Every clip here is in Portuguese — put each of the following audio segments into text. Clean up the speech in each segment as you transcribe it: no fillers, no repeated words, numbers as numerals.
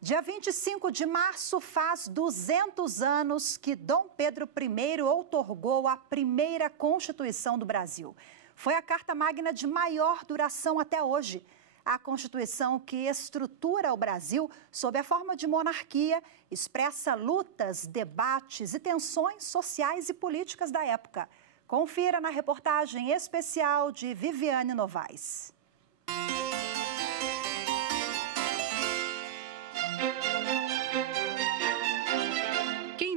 Dia 25 de março faz 200 anos que Dom Pedro I outorgou a primeira Constituição do Brasil. Foi a Carta Magna de maior duração até hoje. A Constituição que estrutura o Brasil sob a forma de monarquia expressa lutas, debates e tensões sociais e políticas da época. Confira na reportagem especial de Viviane Novaes.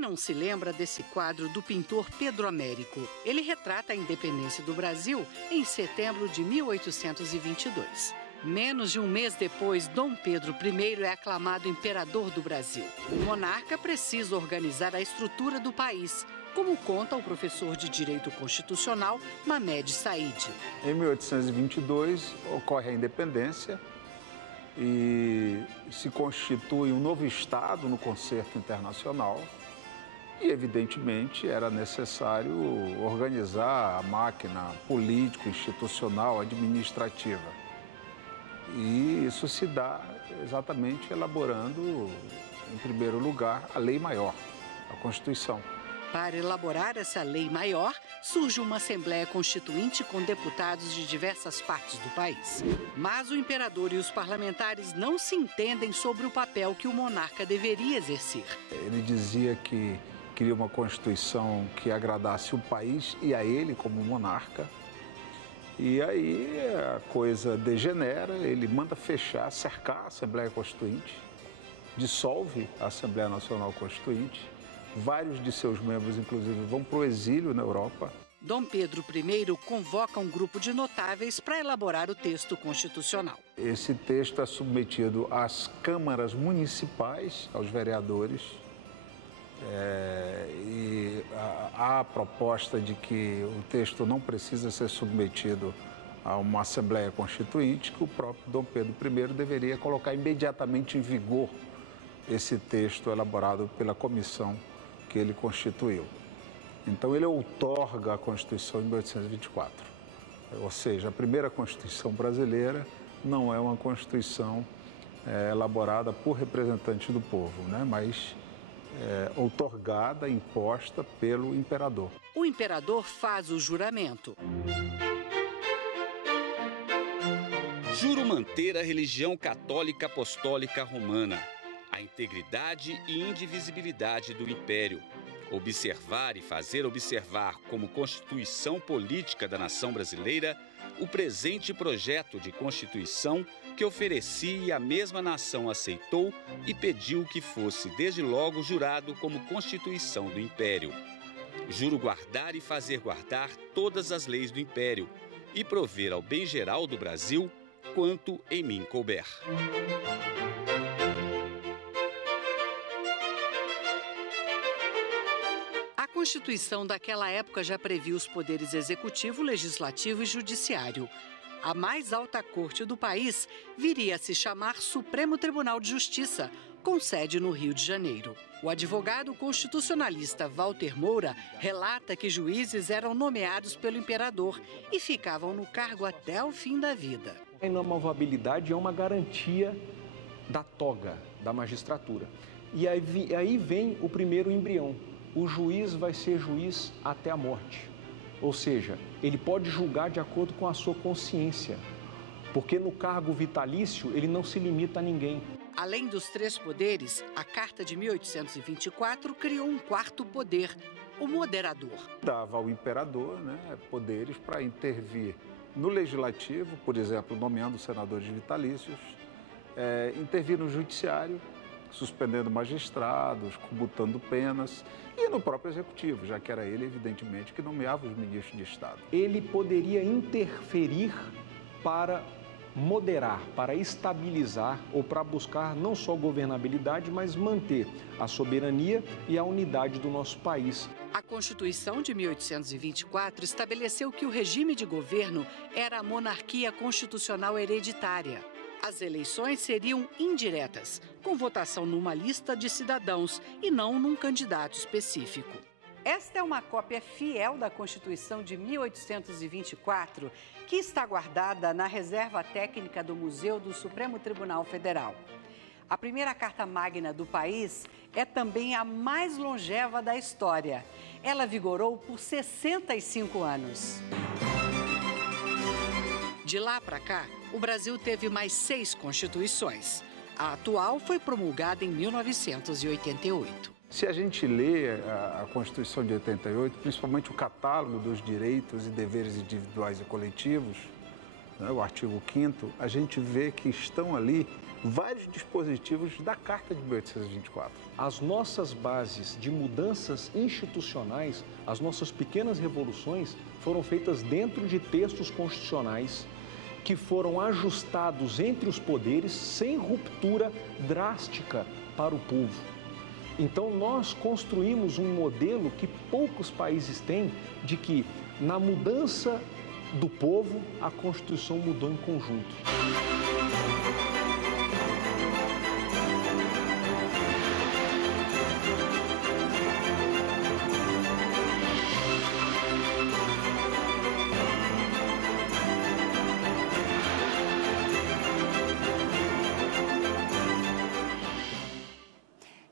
Não se lembra desse quadro do pintor Pedro Américo. Ele retrata a independência do Brasil em setembro de 1822. Menos de um mês depois, Dom Pedro I é aclamado imperador do Brasil. O monarca precisa organizar a estrutura do país, como conta o professor de Direito Constitucional, Mamed Said. Em 1822, ocorre a independência e se constitui um novo Estado no concerto internacional. E, evidentemente, era necessário organizar a máquina político-institucional, administrativa. E isso se dá exatamente elaborando, em primeiro lugar, a lei maior, a Constituição. Para elaborar essa lei maior, surge uma Assembleia Constituinte com deputados de diversas partes do país. Mas o imperador e os parlamentares não se entendem sobre o papel que o monarca deveria exercer. Ele dizia que queria uma Constituição que agradasse o país e a ele como monarca. E aí a coisa degenera, ele manda fechar, cercar a Assembleia Constituinte, dissolve a Assembleia Nacional Constituinte. Vários de seus membros, inclusive, vão para o exílio na Europa. Dom Pedro I convoca um grupo de notáveis para elaborar o texto constitucional. Esse texto é submetido às câmaras municipais, aos vereadores. E há a proposta de que o texto não precisa ser submetido a uma Assembleia Constituinte, que o próprio Dom Pedro I deveria colocar imediatamente em vigor esse texto elaborado pela comissão que ele constituiu. Então, ele outorga a Constituição em 1824. Ou seja, a primeira Constituição brasileira não é uma Constituição elaborada por representantes do povo, né? Mas outorgada, imposta pelo imperador. O imperador faz o juramento. Juro manter a religião católica apostólica romana, a integridade e indivisibilidade do império, observar e fazer observar como Constituição Política da Nação Brasileira o presente projeto de Constituição que ofereci e a mesma nação aceitou e pediu que fosse desde logo jurado como Constituição do Império. Juro guardar e fazer guardar todas as leis do Império e prover ao bem geral do Brasil quanto em mim couber. A Constituição daquela época já previa os poderes executivo, legislativo e judiciário. A mais alta corte do país viria a se chamar Supremo Tribunal de Justiça, com sede no Rio de Janeiro. O advogado constitucionalista Walter Moura relata que juízes eram nomeados pelo imperador e ficavam no cargo até o fim da vida. A inamovabilidade é uma garantia da toga da magistratura. E aí vem o primeiro embrião. O juiz vai ser juiz até a morte. Ou seja, ele pode julgar de acordo com a sua consciência, porque no cargo vitalício ele não se limita a ninguém. Além dos três poderes, a Carta de 1824 criou um quarto poder, o moderador. Dava ao imperador, poderes para intervir no legislativo, por exemplo, nomeando senadores vitalícios, intervir no judiciário, suspendendo magistrados, comutando penas, e no próprio executivo, já que era ele, evidentemente, que nomeava os ministros de Estado. Ele poderia interferir para moderar, para estabilizar ou para buscar não só governabilidade, mas manter a soberania e a unidade do nosso país. A Constituição de 1824 estabeleceu que o regime de governo era a monarquia constitucional hereditária. As eleições seriam indiretas, com votação numa lista de cidadãos e não num candidato específico. Esta é uma cópia fiel da Constituição de 1824, que está guardada na reserva técnica do Museu do Supremo Tribunal Federal. A primeira Carta Magna do país é também a mais longeva da história. Ela vigorou por 65 anos. De lá para cá, o Brasil teve mais 6 constituições. A atual foi promulgada em 1988. Se a gente lê a Constituição de 88, principalmente o catálogo dos direitos e deveres individuais e coletivos, né, o artigo 5º, a gente vê que estão ali vários dispositivos da Carta de 1824. As nossas bases de mudanças institucionais, as nossas pequenas revoluções, foram feitas dentro de textos constitucionais que foram ajustados entre os poderes sem ruptura drástica para o povo. Então, nós construímos um modelo que poucos países têm, de que, na mudança do povo, a Constituição mudou em conjunto.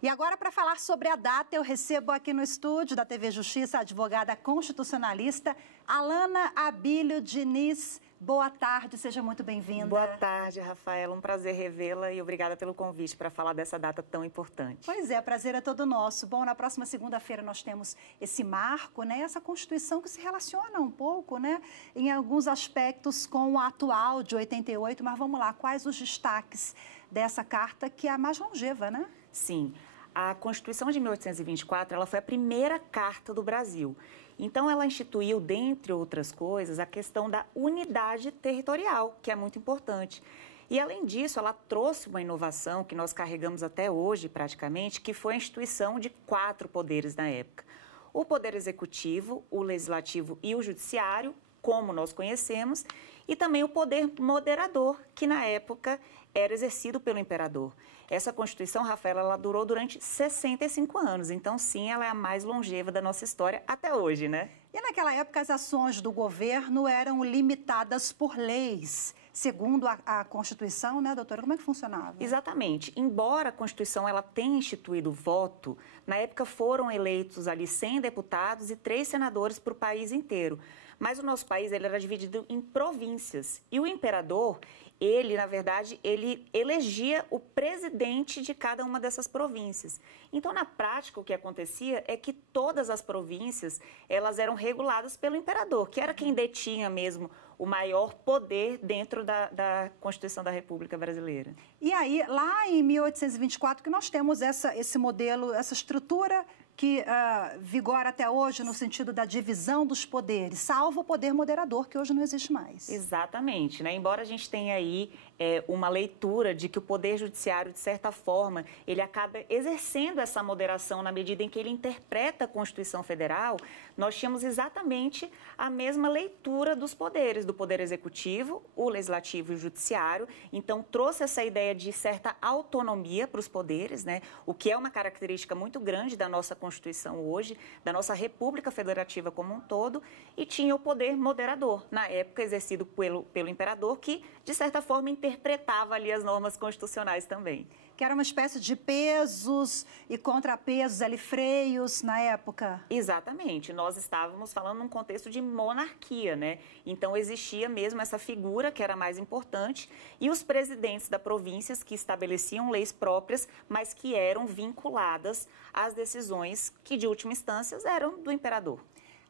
E agora, para falar sobre a data, eu recebo aqui no estúdio da TV Justiça a advogada constitucionalista Alana Abílio Diniz. Boa tarde, seja muito bem-vinda. Boa tarde, Rafaela. Um prazer revê-la e obrigada pelo convite para falar dessa data tão importante. Pois é, prazer é todo nosso. Bom, na próxima segunda-feira nós temos esse marco, né? Essa Constituição que se relaciona um pouco, né? Em alguns aspectos com o atual de 88, mas vamos lá, quais os destaques dessa carta que é a mais longeva, né? Sim. A Constituição de 1824, ela foi a primeira carta do Brasil. Então, ela instituiu, dentre outras coisas, a questão da unidade territorial, que é muito importante. E, além disso, ela trouxe uma inovação que nós carregamos até hoje, praticamente, que foi a instituição de 4 poderes na época. O Poder Executivo, o Legislativo e o Judiciário, como nós conhecemos, e também o Poder Moderador, que, na época, era exercido pelo imperador. Essa Constituição, Rafaela, ela durou durante 65 anos. Então, sim, ela é a mais longeva da nossa história até hoje, né? E naquela época, as ações do governo eram limitadas por leis, segundo a Constituição, né, doutora? Como é que funcionava? Exatamente. Embora a Constituição ela tenha instituído o voto, na época foram eleitos ali 100 deputados e 3 senadores para o país inteiro. Mas o nosso país ele era dividido em províncias. E o imperador, ele, na verdade, ele elegia o presidente de cada uma dessas províncias. Então, na prática, o que acontecia é que todas as províncias, elas eram reguladas pelo imperador, que era quem detinha mesmo o maior poder dentro da Constituição da República Brasileira. E aí, lá em 1824, que nós temos esse modelo, essa estrutura que vigora até hoje no sentido da divisão dos poderes, salvo o poder moderador, que hoje não existe mais. Exatamente, né? Embora a gente tenha aí uma leitura de que o Poder Judiciário, de certa forma, ele acaba exercendo essa moderação na medida em que ele interpreta a Constituição Federal, nós tínhamos exatamente a mesma leitura dos poderes, do Poder Executivo, o Legislativo e o Judiciário. Então, trouxe essa ideia de certa autonomia para os poderes, né? O que é uma característica muito grande da nossa Constituição hoje, da nossa República Federativa como um todo, e tinha o poder moderador, na época exercido pelo imperador, que, de certa forma, interpretava ali as normas constitucionais também. Que era uma espécie de pesos e contrapesos ali, freios na época? Exatamente. Nós estávamos falando num contexto de monarquia, né? Então, existia mesmo essa figura que era mais importante e os presidentes das províncias que estabeleciam leis próprias, mas que eram vinculadas às decisões que, de última instância, eram do imperador.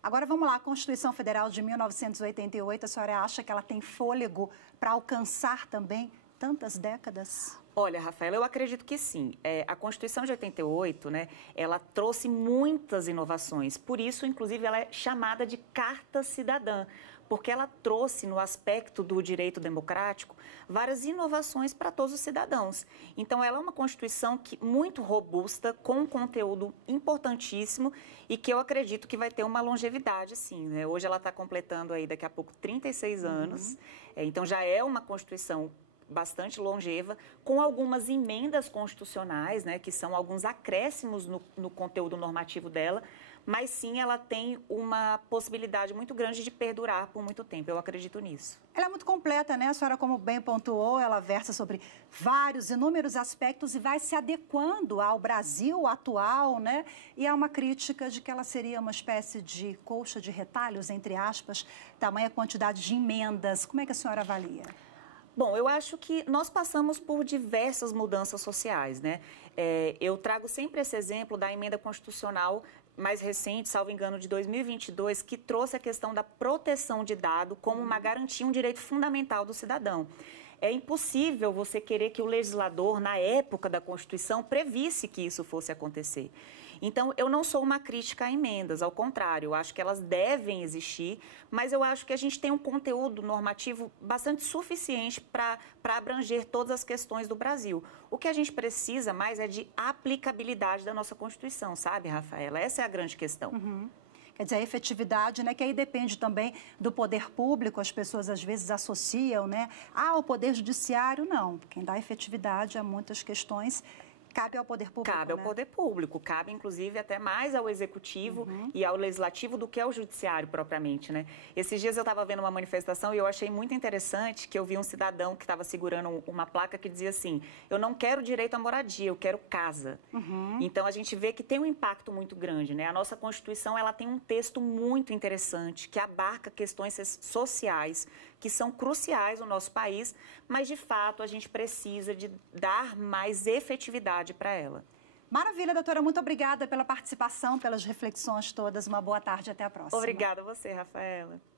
Agora vamos lá, a Constituição Federal de 1988, a senhora acha que ela tem fôlego para alcançar também tantas décadas? Olha, Rafaela, eu acredito que sim. A Constituição de 88, né, ela trouxe muitas inovações. Por isso, inclusive, ela é chamada de Carta Cidadã, porque ela trouxe, no aspecto do direito democrático, várias inovações para todos os cidadãos. Então, ela é uma Constituição muito robusta, com um conteúdo importantíssimo e que eu acredito que vai ter uma longevidade, sim, né? Hoje ela está completando aí, daqui a pouco, 36 anos. Então, já é uma Constituição bastante longeva, com algumas emendas constitucionais, né, que são alguns acréscimos no conteúdo normativo dela, mas sim ela tem uma possibilidade muito grande de perdurar por muito tempo. Eu acredito nisso. Ela é muito completa, né? A senhora, como bem pontuou, ela versa sobre vários, inúmeros aspectos e vai se adequando ao Brasil atual, né? E há uma crítica de que ela seria uma espécie de colcha de retalhos, entre aspas, tamanha quantidade de emendas. Como é que a senhora avalia? Bom, eu acho que nós passamos por diversas mudanças sociais, né? Eu trago sempre esse exemplo da emenda constitucional mais recente, salvo engano, de 2022, que trouxe a questão da proteção de dado como uma garantia, um direito fundamental do cidadão. É impossível você querer que o legislador, na época da Constituição, previsse que isso fosse acontecer. Então, eu não sou uma crítica a emendas, ao contrário, eu acho que elas devem existir, mas eu acho que a gente tem um conteúdo normativo bastante suficiente para abranger todas as questões do Brasil. O que a gente precisa mais é de aplicabilidade da nossa Constituição, sabe, Rafaela? Essa é a grande questão. Uhum. Quer dizer, a efetividade, né, que aí depende também do poder público, as pessoas às vezes associam, né? O poder judiciário, não. Quem dá efetividade a muitas questões cabe ao poder público. Cabe ao poder público, cabe inclusive até mais ao executivo e ao legislativo do que ao judiciário propriamente, né? Esses dias eu estava vendo uma manifestação e eu achei muito interessante que eu vi um cidadão que estava segurando uma placa que dizia assim: eu não quero direito à moradia, eu quero casa. Então a gente vê que tem um impacto muito grande, né? A nossa Constituição, ela tem um texto muito interessante que abarca questões sociais que são cruciais no nosso país, mas de fato a gente precisa de dar mais efetividade para ela. Maravilha, doutora. Muito obrigada pela participação, pelas reflexões todas. Uma boa tarde e até a próxima. Obrigada a você, Rafaela.